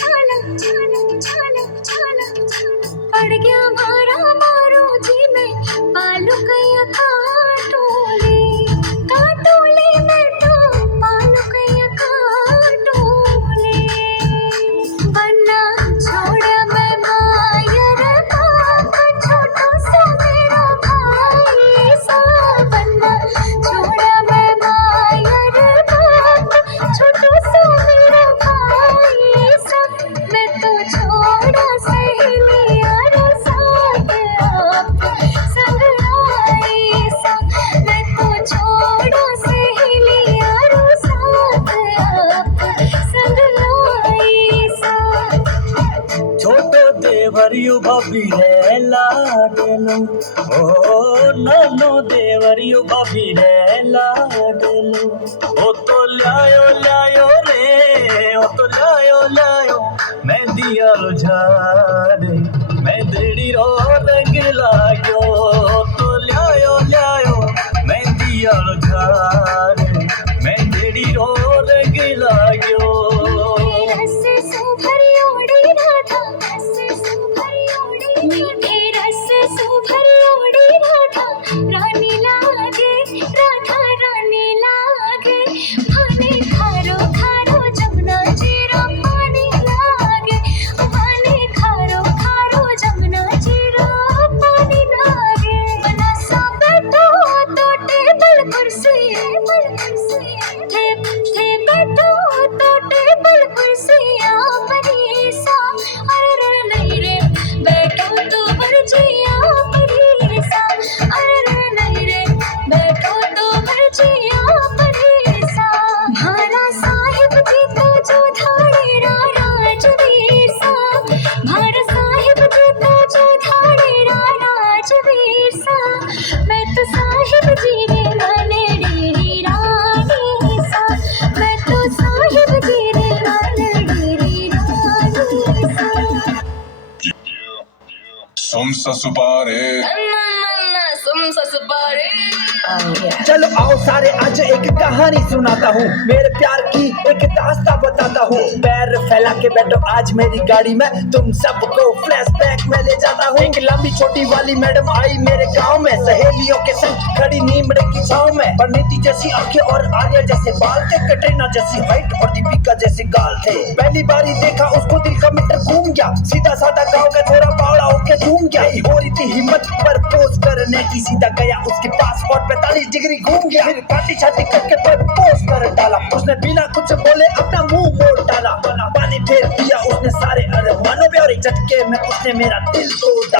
छालक छालक छालक छालक पड़ गया मारा मारो जी में पालू कैया काटोले मैं तो पालू कैया काटोले बनना छोड़ मैं मायर पापा छोटा सा मेरा भाई सा बनना छोड़ मैं मायर पापा छोटा सा मेरा भाई सा मैं तो छोड़ा सहेलिया रो साथ आप संग आई सा मैं तो छोड़ा सहेलिया रो साथ आप संग आई सा छोटो देवरियो भाभी रे लाडलो ओ नानो देवरियो भाभी रे लाडलो ओ तो लायो रे ओ तो लायो मैं दिया झाड़े मैं देड़ी रो रंग लाग्यो ओ तो लायो मैं दिया झाड़े मैं देड़ी रो रंग लाग्यो रस्से सो भरी ओढ़ी राधा रस्से सो भरी ओढ़ी मीठे रस्से सो भरी ओढ़ी राधा रानी लागे राधा रानी लागे भाने खारो खारो जमुना जीरा पानी लागे भाने खारो खारो जमुना जीरा पानी लागे बना सा बैठो तो टेबल कुर्सी थे बैठो तो टेबल कुर्सियाँ बनी सा अरे नहीं रे बैठो तो मर्जियाँ बनी सा अरे नहीं रे बैठो तो मर्जियाँ बनी सा भारा साहिब जी तो जो धाड़ेरा राजवीर सा भारा साहिब जी तो जो धाड़ेरा राजवीर सा मैं तो साहिब जी ने माने डेरी रानी सा मैं तो साहिब जी ने माने डेरी रानी सा Somsa supare. Somsa supare चलो आओ सारे आज एक कहानी सुनाता हूँ मेरे प्यार की एक दास्तां बताता हूँ पैर फैला के बैठो आज मेरी गाड़ी में तुम सबको फ्लैशबैक में ले जाता हूँ एक लंबी छोटी वाली मैडम आई मेरे गांव में सहेलियों के संग खड़ी नीमड़े की छांव में परिणीति जैसी आंखें और आर्या जैसे बाल थे कटरीना जैसी हाइट और दीपिका जैसे गाल थे पहली बारी देखा उसको दिल का मीटर घूम गया सीधा साधा गाँव का थोड़ा बावड़ा होके झूम गया हो रही थी हिम्मत पर पोज करने की सीधा गया उसके पास और 45 डिग्री घूम गया फिर काटी छाती करके पर पोज कर डाला उसने बिना कुछ बोले अपना मुंह मोड़ डाला पानी फेर दिया उसने सारे अरमानों पे और एक झटके में उसने मेरा दिल तोड़ डाला